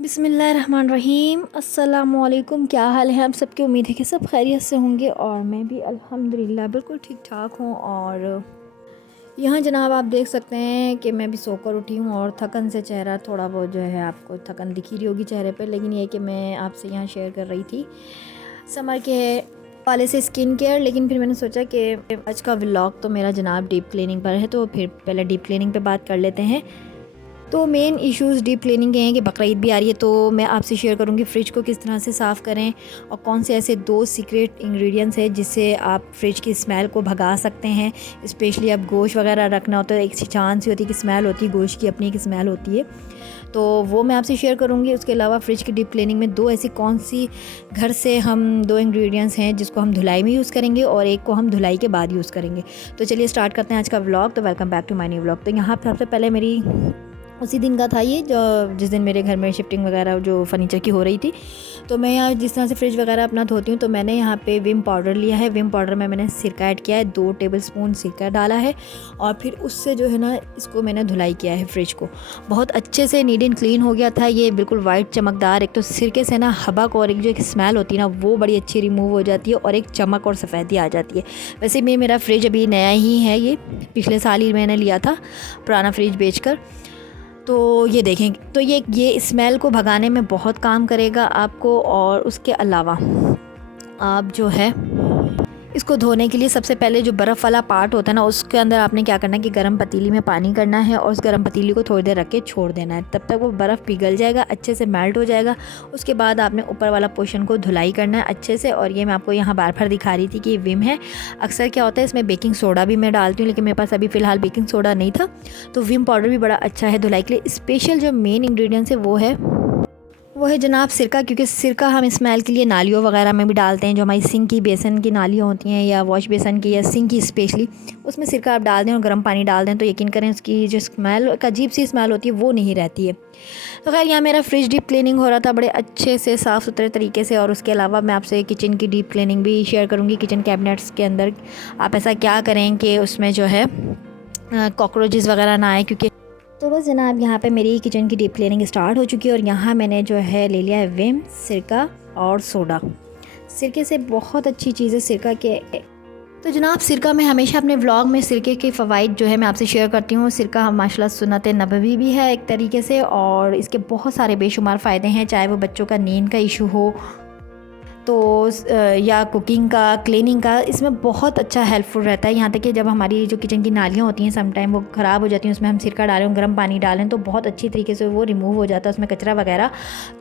बिस्मिल्लाहिर्रहमानिर्रहीम। अस्सलामुअलैकुम। क्या हाल है आप सबकी? उम्मीद है कि सब खैरियत से होंगे और मैं भी अल्हम्दुलिल्लाह बिल्कुल ठीक ठाक हूँ। और यहाँ जनाब आप देख सकते हैं कि मैं भी सोकर उठी हूँ और थकन से चेहरा थोड़ा बहुत जो है, आपको थकन दिख ही रही होगी चेहरे पे, लेकिन ये कि मैं आपसे यहाँ शेयर कर रही थी समर के वाले से स्किन केयर। लेकिन फिर मैंने सोचा कि आज का व्लॉग तो मेरा जनाब डीप क्लीनिंग पर है, तो फिर पहले डीप क्लीनिंग पे बात कर लेते हैं। तो मेन इश्यूज़ डीप क्लीनिंग के हैं कि बकरीद भी आ रही है, तो मैं आपसे शेयर करूंगी फ़्रिज को किस तरह से साफ़ करें और कौन से ऐसे 2 सीक्रेट इंग्रेडिएंट्स हैं जिससे आप फ्रिज की स्मेल को भगा सकते हैं। स्पेशली अब गोश्त वगैरह रखना होता है, एक चांस सी होती है कि स्मेल होती है, गोश्त की अपनी एक स्मेल होती है, तो वो मैं आपसे शेयर करूंगी। उसके अलावा फ्रिज की डीप क्लीनिंग में 2 ऐसी कौन सी घर से हम 2 इंग्रेडिएंट्स हैं जिसको हम धुलाई में यूज़ करेंगे और एक को हम धुलाई के बाद यूज़ करेंगे। तो चलिए स्टार्ट करते हैं आज का व्लॉग। तो welcome back to my new vlog. तो यहाँ पर सबसे पहले मेरी उसी दिन का था ये, जो जिस दिन मेरे घर में शिफ्टिंग वगैरह जो फर्नीचर की हो रही थी, तो मैं यहाँ जिस तरह से फ्रिज वगैरह अपना धोती हूँ, तो मैंने यहाँ पे विम पाउडर लिया है। विम पाउडर में मैंने सिरका ऐड किया है, 2 टेबलस्पून सिरका डाला है और फिर उससे जो है ना इसको मैंने धुलाई किया है। फ्रिज को बहुत अच्छे से नीट एंड क्लीन हो गया था, ये बिल्कुल वाइट चमकदार। एक तो सिरके से ना हबक और एक जो एक स्मेल होती है ना वो बड़ी अच्छी रिमूव हो जाती है और एक चमक और सफ़ेदी आ जाती है। वैसे भी मेरा फ्रिज अभी नया ही है, ये पिछले साल ही मैंने लिया था पुराना फ्रिज बेचकर। तो ये देखें, तो ये स्मेल को भगाने में बहुत काम करेगा आपको। और उसके अलावा आप जो है इसको धोने के लिए सबसे पहले जो बर्फ़ वाला पार्ट होता है ना, उसके अंदर आपने क्या करना है कि गर्म पतीली में पानी करना है और उस गर्म पतीली को थोड़ी देर रख के छोड़ देना है, तब तक वो बर्फ़ पिघल जाएगा, अच्छे से मेल्ट हो जाएगा। उसके बाद आपने ऊपर वाला पोर्शन को धुलाई करना है अच्छे से। और ये मैं आपको यहाँ बार बार दिखा रही थी कि ये विम है। अक्सर क्या होता है इसमें बेकिंग सोडा भी मैं डालती हूँ, लेकिन मेरे पास अभी फ़िलहाल बेकिंग सोडा नहीं था, तो विम पाउडर भी बड़ा अच्छा है धुलाई के लिए। स्पेशल जो मेन इंग्रेडिएंट्स है वो है जनाब सिरका, क्योंकि सिरका हम स्मेल के लिए नालियों वगैरह में भी डालते हैं। जो हमारी सिंक की बेसन की नालियाँ होती हैं या वॉश बेसन की या सिंक की स्पेशली, उसमें सिरका आप डाल दें और गर्म पानी डाल दें तो यकीन करें उसकी जो स्मेल, एक अजीब सी स्मेल होती है, वो नहीं रहती है। तो खैर यहाँ मेरा फ्रिज डीप क्लीनिंग हो रहा था बड़े अच्छे से साफ़ सुथरे तरीके से। और उसके अलावा मैं आपसे किचन की डीप क्लीनिंग भी शेयर करूँगी। किचन कैबिनेट्स के अंदर आप ऐसा क्या करें कि उसमें जो है कॉकरोचेज़ वगैरह ना आए, क्योंकि तो बस जनाब यहाँ पे मेरी किचन की डीप क्लीनिंग स्टार्ट हो चुकी है। और यहाँ मैंने जो है ले लिया है विम, सिरका और सोडा। सिरके से बहुत अच्छी चीज़ है सिरका के। तो जनाब सिरका मैं हमेशा अपने व्लॉग में सिरके के फ़वाइद जो है मैं आपसे शेयर करती हूँ। सिरका माशाल्लाह सुन्नत नबवी भी है एक तरीके से, और इसके बहुत सारे बेशुमार फ़ायदे हैं, चाहे वो बच्चों का नींद का इशू हो तो या कुकिंग का, क्लीनिंग का, इसमें बहुत अच्छा हेल्पफुल रहता है। यहाँ तक कि जब हमारी जो किचन की नालियाँ होती हैं समटाइम वो ख़राब हो जाती हैं, उसमें हम सिरका डालें, गर्म पानी डालें तो बहुत अच्छी तरीके से वो रिमूव हो जाता है उसमें कचरा वगैरह।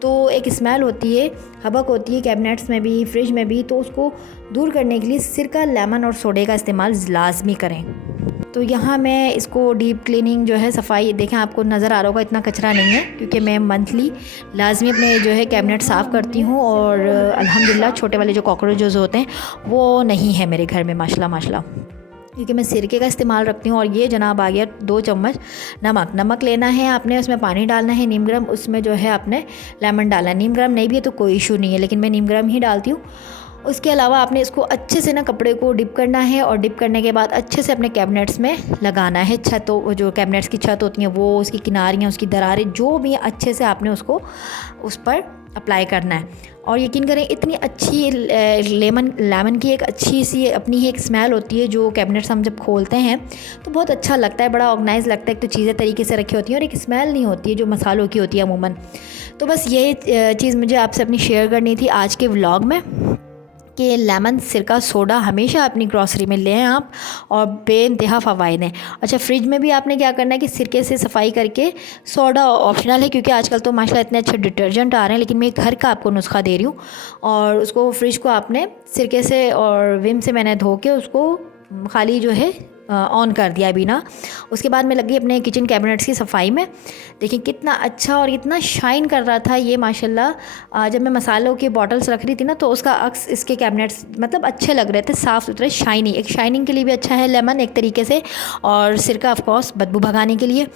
तो एक स्मेल होती है, हबक होती है कैबिनेट्स में भी, फ्रिज में भी, तो उसको दूर करने के लिए सिरका, लेमन और सोडे का इस्तेमाल लाजमी करें। तो यहाँ मैं इसको डीप क्लीनिंग जो है सफाई, देखें आपको नज़र आ रहा होगा इतना कचरा नहीं है, क्योंकि मैं मंथली लाजमी अपने जो है कैबिनेट साफ़ करती हूँ। और अल्हम्दुलिल्लाह छोटे वाले जो कॉकरोचेज़ होते हैं वो नहीं है मेरे घर में माशाल्लाह, क्योंकि मैं सिरके का इस्तेमाल रखती हूँ। और ये जनाब आ गया 2 चम्मच नमक लेना है आपने, उसमें पानी डालना है नीम गर्म, उसमें जो है आपने लेमन डालना है। नीम गर्म नहीं भी है तो कोई इशू नहीं है, लेकिन मैं नीम गर्म ही डालती हूँ। उसके अलावा आपने इसको अच्छे से ना कपड़े को डिप करना है और डिप करने के बाद अच्छे से अपने कैबिनेट्स में लगाना है। छतों, जो कैबिनेट्स की छत होती हैं वो, उसकी किनारियाँ, उसकी दरारें जो भी हैं, अच्छे से आपने उसको उस पर अप्लाई करना है। और यकीन करें इतनी अच्छी लेमन की एक अच्छी सी अपनी ही एक स्मेल होती है। जो कैबिनेट्स हम जब खोलते हैं तो बहुत अच्छा लगता है, बड़ा ऑर्गेनाइज लगता है, तो चीज़ें तरीके से रखी होती हैं और एक स्मेल नहीं होती है जो मसालों की होती है अमूमन। तो बस ये चीज़ मुझे आपसे अपनी शेयर करनी थी आज के व्लॉग में कि लेमन, सिरका, सोडा हमेशा अपनी ग्रॉसरी में लें आप, और बेइंतहा फ़वाइद हैं। अच्छा, फ्रिज में भी आपने क्या करना है कि सिरके से सफाई करके, सोडा ऑप्शनल है क्योंकि आजकल तो माशाल्लाह इतने अच्छे डिटर्जेंट आ रहे हैं, लेकिन मैं घर का आपको नुस्खा दे रही हूँ। और उसको फ्रिज को आपने सिरके से और विम से मैंने धो के उसको खाली जो है ऑन कर दिया बिना। उसके बाद मैं लगी अपने किचन कैबिनेट्स की सफाई में। देखिए कितना अच्छा और इतना शाइन कर रहा था ये माशाल्लाह। जब मैं मसालों की बॉटल्स रख रही थी ना तो उसका अक्स इसके कैबिनेट्स मतलब अच्छे लग रहे थे, साफ़ सुथरे, शाइनी। एक शाइनिंग के लिए भी अच्छा है लेमन एक तरीके से, और सिरका ऑफ कोर्स बदबू भगाने के लिए।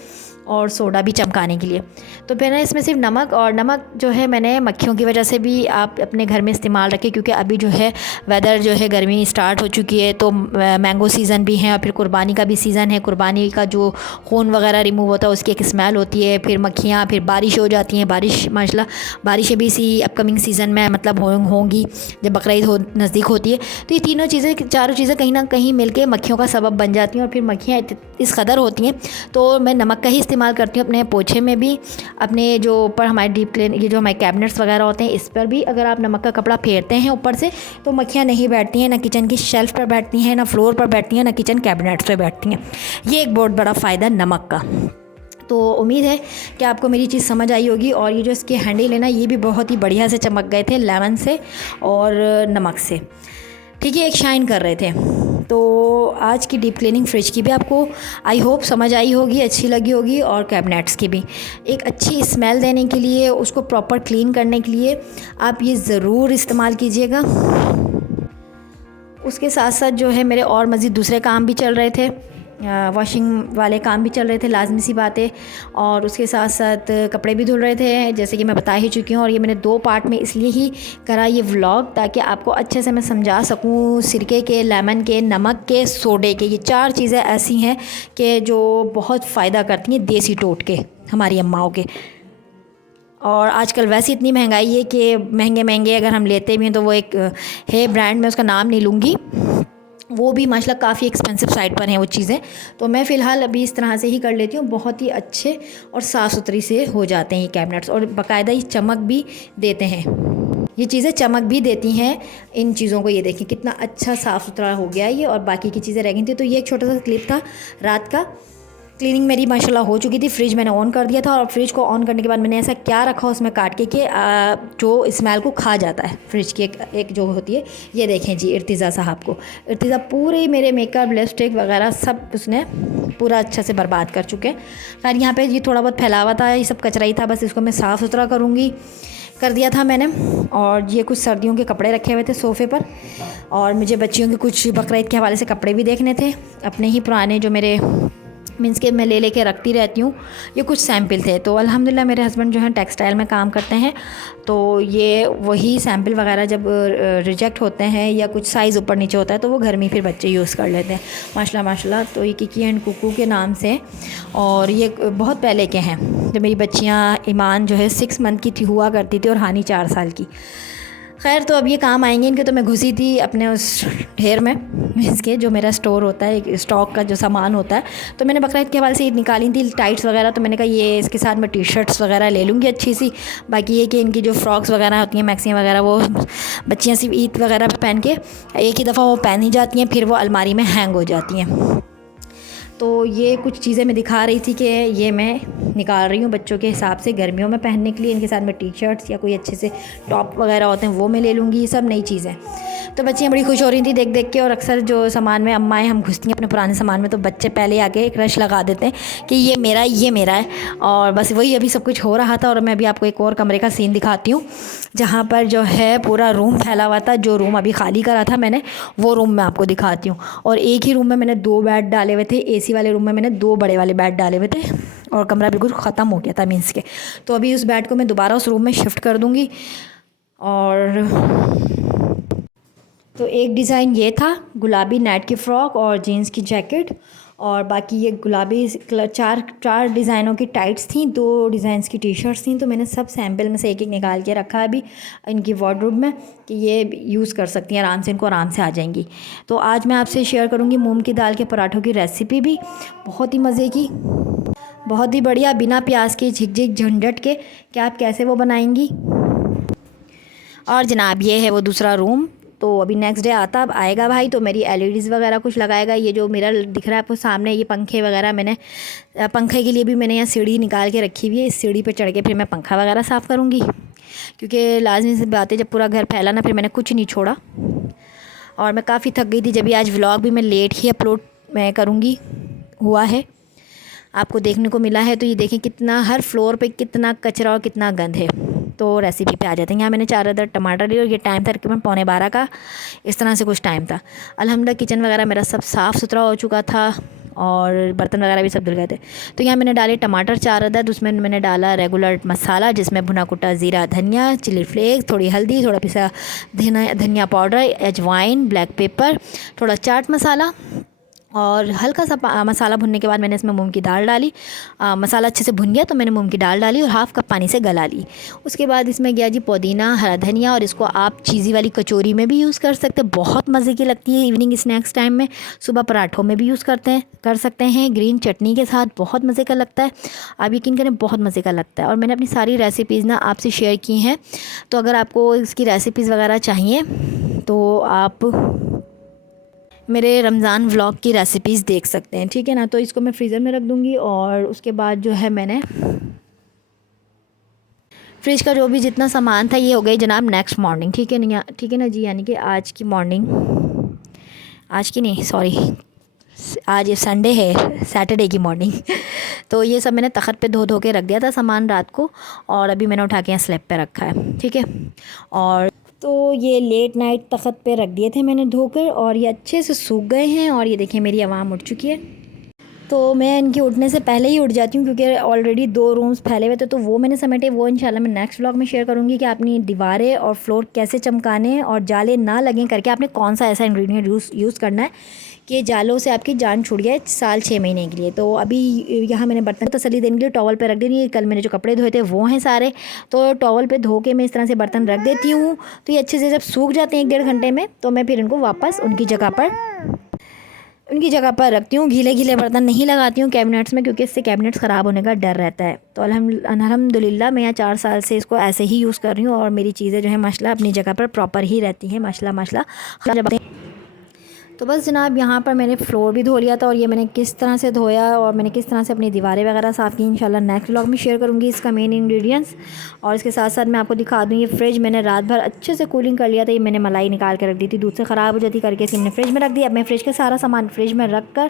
और सोडा भी चमकाने के लिए। तो फिर ना इसमें सिर्फ नमक जो है मैंने मक्खियों की वजह से भी आप अपने घर में इस्तेमाल रखें, क्योंकि अभी जो है वेदर जो है गर्मी स्टार्ट हो चुकी है, तो मैंगो सीज़न भी है और फिर कुर्बानी का भी सीज़न है। कुर्बानी का जो खून वगैरह रिमूव होता है उसकी एक स्मेल होती है, फिर मक्खियाँ, फिर बारिश हो जाती हैं। माशाल्लाह बारिशें भी इसी अपकमिंग सीज़न में मतलब होंगी जब बकरीद नज़दीक होती है। तो ये चारों चीज़ें कहीं ना कहीं मिलके मक्खियों का सबब बन जाती हैं और फिर मक्खियाँ इस कदर होती हैं। तो मैं नमक का ही इस्तेमाल करती हूँ अपने पोछे में भी, अपने जो ऊपर हमारे डीप क्लीन ये जो हमारे कैबिनेट्स वगैरह होते हैं इस पर भी अगर आप नमक का कपड़ा फेरते हैं ऊपर से तो मक्खियाँ नहीं बैठती हैं, ना किचन की शेल्फ़ पर बैठती हैं, ना फ्लोर पर बैठती हैं, ना किचन कैबिनेट्स पर बैठती हैं। ये एक बहुत बड़ा फ़ायदा नमक का। तो उम्मीद है कि आपको मेरी चीज़ समझ आई होगी। और ये जो इसके हैंडल है ना, ये भी बहुत ही बढ़िया से चमक गए थे लेमन से और नमक से, ठीक है, एक शाइन कर रहे थे। तो आज की डीप क्लीनिंग फ्रिज की भी आपको आई होप समझ आई होगी, अच्छी लगी होगी। और कैबिनेट्स की भी एक अच्छी स्मेल देने के लिए, उसको प्रॉपर क्लीन करने के लिए आप ये ज़रूर इस्तेमाल कीजिएगा। उसके साथ साथ जो है मेरे और मज़ीद दूसरे काम भी चल रहे थे, वॉशिंग वाले काम भी चल रहे थे, लाजमी सी बात है। और उसके साथ साथ कपड़े भी धुल रहे थे, जैसे कि मैं बता ही चुकी हूँ। और ये मैंने 2 पार्ट में इसलिए ही करा ये व्लॉग, ताकि आपको अच्छे से मैं समझा सकूँ। सिरके के, लेमन के, नमक के, सोडे के, ये 4 चीज़ें ऐसी हैं कि जो बहुत फ़ायदा करती हैं देसी टोटके हमारी अम्माओं के। और आजकल वैसे इतनी महंगाई है कि महंगे अगर हम लेते भी हैं तो वो एक है ब्रांड, मैं उसका नाम नहीं लूँगी, वो भी माशाल्लाह काफ़ी एक्सपेंसिव साइड पर हैं वो चीज़ें। तो मैं फ़िलहाल अभी इस तरह से ही कर लेती हूँ, बहुत ही अच्छे और साफ़ सुथरी से हो जाते हैं ये कैबिनेट्स। और बाकायदा ये चमक भी देते हैं, ये चीज़ें चमक भी देती हैं इन चीज़ों को। ये देखिए कितना अच्छा साफ़ सुथरा हो गया ये, और बाकी की चीज़ें रह गई थी। तो ये एक छोटा सा क्लिप था रात का। क्लीनिंग मेरी माशाल्लाह हो चुकी थी। फ्रिज मैंने ऑन कर दिया था, और फ्रिज को ऑन करने के बाद मैंने ऐसा क्या रखा उसमें काट के कि जो स्मेल को खा जाता है फ्रिज की एक जो होती है। ये देखें जी, इर्तिज़ा साहब को, इर्तिज़ा पूरे मेरे मेकअप, लिपस्टिक वगैरह सब उसने पूरा अच्छा से बर्बाद कर चुके हैं। खैर यहाँ पे ये थोड़ा बहुत फैला हुआ था, ये सब कचरा ही था, बस इसको मैं साफ़ सुथरा करूँगी, कर दिया था मैंने। और ये कुछ सर्दियों के कपड़े रखे हुए थे सोफ़े पर, और मुझे बच्चियों के कुछ बकरीद के हवाले से कपड़े भी देखने थे, अपने ही पुराने जो मेरे मीन्स के मैं ले के रखती रहती हूँ। ये कुछ सैम्पल थे। तो अल्हम्दुलिल्लाह मेरे हस्बैंड जो हैं टेक्सटाइल में काम करते हैं, तो ये वही सैम्पल वगैरह जब रिजेक्ट होते हैं या कुछ साइज़ ऊपर नीचे होता है तो वो घर में फिर बच्चे यूज़ कर लेते हैं माशाल्लाह। तो ये किकी एंड कुकू के नाम से, और ये बहुत पहले के हैं। जब मेरी बच्चियाँ ईमान जो है 6 मंथ की हुआ करती थी और हानी 4 साल की। खैर तो अब ये काम आएंगे इनके। तो मैं घुसी थी अपने उस ढेर में, मीन्स के जो मेरा स्टोर होता है, एक स्टॉक का जो सामान होता है, तो मैंने बकरीद के हवाले से निकाली थी टाइट्स वगैरह। तो मैंने कहा ये इसके साथ मैं टी शर्ट्स वगैरह ले लूँगी अच्छी सी। बाकी ये कि इनकी जो फ्रॉक्स वगैरह होती हैं, मैक्सियाँ वगैरह, वो बच्चियाँ सिर्फ ईद वगैरह पर पहन के एक ही दफ़ा वो पहन ही जाती हैं, फिर वो अलमारी में हैंग हो जाती हैं। तो ये कुछ चीज़ें मैं दिखा रही थी कि ये मैं निकाल रही हूँ बच्चों के हिसाब से गर्मियों में पहनने के लिए। इनके साथ में टी शर्ट्स या कोई अच्छे से टॉप वगैरह होते हैं वो मैं ले लूँगी। ये सब नई चीज़ें। तो बच्चियाँ बड़ी खुश हो रही थी देख के। और अक्सर जो सामान में अम्माएँ हम घुसती हैं अपने पुराने सामान में, तो बच्चे पहले आके एक रश लगा देते हैं कि ये मेरा है। और बस वही अभी सब कुछ हो रहा था। और मैं अभी आपको एक और कमरे का सीन दिखाती हूँ जहाँ पर जो है पूरा रूम फैला हुआ था। जो रूम अभी खाली करा था मैंने, वो रूम मैं आपको दिखाती हूँ। और एक ही रूम में मैंने 2 बेड डाले हुए थे, एसी वाले रूम में मैंने 2 बड़े वाले बेड डाले हुए थे, और कमरा बिल्कुल ख़त्म हो गया था मीन्स के। तो अभी उस बेड को मैं दोबारा उस रूम में शिफ्ट कर दूँगी। और तो एक डिज़ाइन ये था, गुलाबी नेट की फ़्रॉक और जीन्स की जैकेट। और बाकी ये गुलाबी चार डिज़ाइनों की टाइट्स थी, 2 डिज़ाइंस की टी शर्ट्स थी। तो मैंने सब सैम्पल में से एक निकाल के रखा है अभी इनकी वार्डरोब में कि ये यूज़ कर सकती हैं आराम से, इनको आराम से आ जाएंगी। तो आज मैं आपसे शेयर करूँगी मूंग की दाल के पराठों की रेसिपी भी, बहुत ही मज़े की, बहुत ही बढ़िया, बिना प्याज के, झिक झंझट के कि आप कैसे वो बनाएंगी। और जनाब ये है वो दूसरा रूम। तो अभी नेक्स्ट डे आता अब आएगा भाई, तो मेरी एलईडीज़ वगैरह कुछ लगाएगा। ये जो मिरर दिख रहा है आपको सामने, ये पंखे वगैरह मैंने पंखे के लिए भी मैंने यहाँ सीढ़ी निकाल के रखी हुई है। इस सीढ़ी पे चढ़ के फिर मैं पंखा वगैरह साफ़ करूँगी, क्योंकि लाजमी सी बात है जब पूरा घर फैला ना, फिर मैंने कुछ नहीं छोड़ा। और मैं काफ़ी थक गई थी, जब भी आज व्लॉग भी मैं लेट ही अपलोड मैं करूँगी हुआ है, आपको देखने को मिला है। तो ये देखें कितना हर फ्लोर पे कितना कचरा और कितना गंद है। तो रेसिपी पे आ जाते हैं। यहाँ मैंने 4 अदर टमाटर लिए, और ये टाइम था तकरीबन 11:15 का, इस तरह से कुछ टाइम था। अल्हम्दुलिल्लाह किचन वगैरह मेरा सब साफ़ सुथरा हो चुका था। और बर्तन वगैरह भी सब धुल गए थे। तो यहाँ मैंने डाले टमाटर 4 अदद, उसमें मैंने डाला रेगुलर मसाला जिसमें भुना कुटा ज़ीरा, धनिया, चिली फ्लेक्स, थोड़ी हल्दी, थोड़ा पिसा धनिया पाउडर, अजवाइन, ब्लैक पेपर, थोड़ा चाट मसाला और हल्का सा मसाला भुनने के बाद मैंने इसमें मूंग की दाल डाली। मसाला अच्छे से भुन गया तो मैंने मूंग की दाल डाली और हाफ़ कप पानी से गला ली। उसके बाद इसमें गया जी पुदीना, हरा धनिया, और इसको आप चीज़ी वाली कचौरी में भी यूज़ कर सकते हैं, बहुत मज़े की लगती है इवनिंग स्नैक्स टाइम में। सुबह पराठों में भी यूज़ कर सकते हैं, ग्रीन चटनी के साथ बहुत मज़े का लगता है। आप यकीन करें बहुत मज़े का लगता है। और मैंने अपनी सारी रेसिपीज़ ना आपसे शेयर की हैं, तो अगर आपको इसकी रेसिपीज़ वगैरह चाहिए तो आप मेरे रमज़ान व्लॉग की रेसिपीज़ देख सकते हैं, ठीक है ना। तो इसको मैं फ्रीज़र में रख दूँगी और उसके बाद जो है मैंने फ्रिज का जो भी जितना सामान था ये हो गई जनाब नेक्स्ट मॉर्निंग, ठीक है ना जी, यानी कि आज की मॉर्निंग, आज की नहीं सॉरी, आज संडे है, सैटरडे की मॉर्निंग। तो ये सब मैंने तख़त पे धो के रख दिया था सामान रात को, और अभी मैंने उठा के यहाँ स्लैब पे रखा है, ठीक है। और तो ये लेट नाइट तख़त पे रख दिए थे मैंने धोकर, और ये अच्छे से सूख गए हैं। और ये देखिए मेरी आवाम उठ चुकी है, तो मैं इनके उठने से पहले ही उठ जाती हूँ क्योंकि ऑलरेडी 2 रूम्स फैले हुए थे, तो वो मैंने समेटे। वो इंशाल्लाह मैं नेक्स्ट व्लॉग में शेयर करूँगी कि अपनी दीवारें और फ्लोर कैसे चमकाने और जाले ना लगें करके आपने कौन सा ऐसा इंग्रेडिएंट यूज़ करना है कि जालों से आपकी जान छूट गया साल 6 महीने के लिए। तो अभी यहाँ मैंने बर्तन तसल्ली देने के लिए टॉवल पे रख देनी है। कल मैंने जो कपड़े धोए थे वो हैं सारे, तो टॉवल पे धो के मैं इस तरह से बर्तन रख देती हूँ। तो ये अच्छे से जब सूख जाते हैं 1-1.5 घंटे में, तो मैं फिर इनको वापस उनकी जगह पर रखती हूँ। गीले बर्तन नहीं लगाती हूँ कैबिनेट्स में, क्योंकि इससे कैबिनेट्स ख़राब होने का डर रहता है। तो अल्हम्दुलिल्लाह मैं यहाँ 4 साल से इसको ऐसे ही यूज़ कर रही हूँ, और मेरी चीज़ें जो है माशाल्लाह अपनी जगह पर प्रॉपर ही रहती हैं, माशाल्लाह। तो बस जनाब यहाँ पर मैंने फ्लोर भी धो लिया था, और ये मैंने किस तरह से धोया और मैंने किस तरह से अपनी दीवारें वगैरह साफ़ की इंशाल्लाह नेक्स्ट व्लॉग में शेयर करूँगी इसका मेन इंग्रेडिएंट्स। और इसके साथ साथ मैं आपको दिखा दूँ, ये फ्रिज मैंने रात भर अच्छे से कूलिंग कर लिया था। ये मैंने मलाई निकाल के रख दी थी, दूध से ख़राब हो जाती करके, इसकी मैंने फ्रिज में रख दी। अब मैं फ्रिज का सारा सामान फ्रिज में रख कर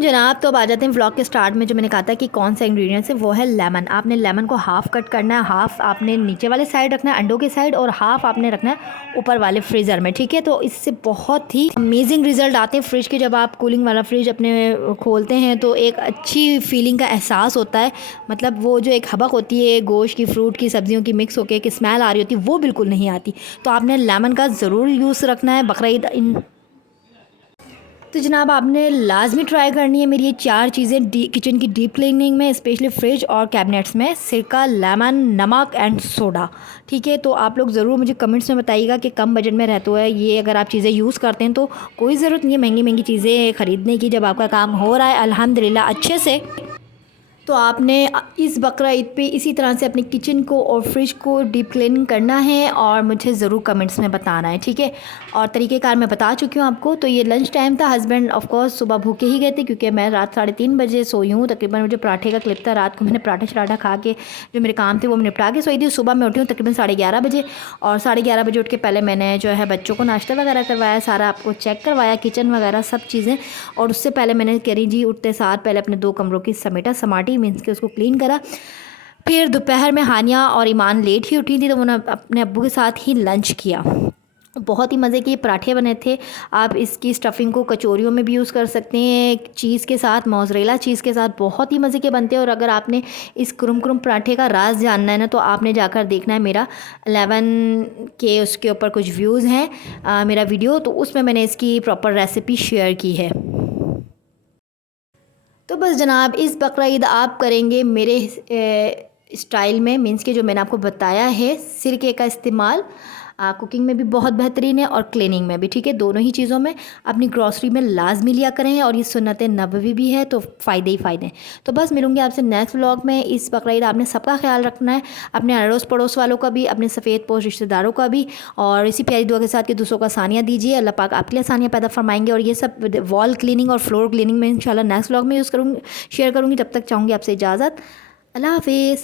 जनाब, तो अब आ जाते हैं व्लॉग के स्टार्ट में। जो मैंने कहा था कि कौन सा इंग्रेडिएंट्स है, वो है लेमन। आपने लेमन को हाफ़ कट करना है, हाफ़ आपने नीचे वाले साइड रखना है अंडों के साइड, और हाफ़ आपने रखना है ऊपर वाले फ्रीज़र में, ठीक है। तो इससे बहुत ही अमेजिंग रिजल्ट आते हैं फ्रिज के। जब आप कूलिंग वाला फ्रिज अपने खोलते हैं तो एक अच्छी फीलिंग का एहसास होता है। मतलब वो जो एक हबक होती है गोश्त की, फ्रूट की, सब्जियों की मिक्स होकर एक स्मेल आ रही होती है, वो बिल्कुल नहीं आती। तो आपने लेमन का ज़रूर यूज़ रखना है बकरीद तो जनाब आपने लाजमी ट्राई करनी है मेरी ये 4 चीज़ें किचन की डीप क्लीनिंग में, स्पेशली फ्रिज और कैबिनेट्स में। सिरका, लेमन, नमक एंड सोडा, ठीक है। तो आप लोग ज़रूर मुझे कमेंट्स में बताइएगा कि कम बजट में रहता है ये, अगर आप चीज़ें यूज़ करते हैं तो कोई ज़रूरत नहीं है महंगी चीज़ें ख़रीदने की, जब आपका काम हो रहा है अल्हम्दुलिल्लाह अच्छे से। तो आपने इस बकरा ईद पे इसी तरह से अपने किचन को और फ्रिज को डीप क्लीनिंग करना है, और मुझे ज़रूर कमेंट्स में बताना है, ठीक है। और तरीक़ेकार मैं बता चुकी हूँ आपको। तो ये लंच टाइम था, हस्बैंड ऑफ कोर्स सुबह भूखे ही गए थे, क्योंकि मैं रात 3:30 बजे सोई हूँ तकरीबन। मुझे पराठे का क्लिप था, रात को मैंने पराठा खा के जो मेरे काम थे वो मैं निपटा के सोई थी। सुबह मैं उठी हूँ तकरीबन 11:30 बजे, और 11:30 बजे उठ के पहले मैंने जो है बच्चों को नाश्ता वगैरह करवाया, सारा आपको चेक करवाया किचन वगैरह सब चीज़ें। और उससे पहले मैंने करी जी उठते साथ पहले अपने 2 कमरों की समाटी मीन्स के उसको क्लीन करा। फिर दोपहर में हानिया और ईमान लेट ही उठी थी, तो उन्होंने अपने अब्बू के साथ ही लंच किया। बहुत ही मज़े के पराठे बने थे। आप इसकी स्टफिंग को कचौरियों में भी यूज़ कर सकते हैं, चीज़ के साथ, मोज़रेला चीज़ के साथ बहुत ही मज़े के बनते हैं। और अगर आपने इस कुरुम पराठे का राज जानना है ना, तो आपने जाकर देखना है मेरा 11 के उसके ऊपर कुछ व्यूज़ हैं मेरा वीडियो, तो उसमें मैंने इसकी प्रॉपर रेसिपी शेयर की है। तो बस जनाब इस बकरा ईद आप करेंगे मेरे स्टाइल में, मीन्स के जो मैंने आपको बताया है। सिरके का इस्तेमाल कुकिंग में भी बहुत बेहतरीन है और क्लीनिंग में भी, ठीक है। दोनों ही चीज़ों में अपनी ग्रॉसरी में लाजमी लिया करें, और ये सुन्नत नबवी भी है, तो फ़ायदे ही फ़ायदे हैं। तो बस मिलूंगी आपसे नेक्स्ट व्लॉग में। इस बकरा ईद आपने सबका ख्याल रखना है, अपने अड़ोस पड़ोस वालों का भी, अपने सफ़ेद पोश रिश्तेदारों का भी, और इसी प्यारी दुआ के साथ कि दूसरों का सानिया दीजिए। अल्लाह पाक आपके लिए सानिया पैदा फरमाएंगे। और ये सब वॉल क्लीनिंग और फ्लोर क्लीनिंग में इंशाल्लाह नेक्स्ट व्लॉग में शेयर करूँगी। तब तक चाहूँगी आपसे इजाज़त। अल्लाह हाफ़िज़।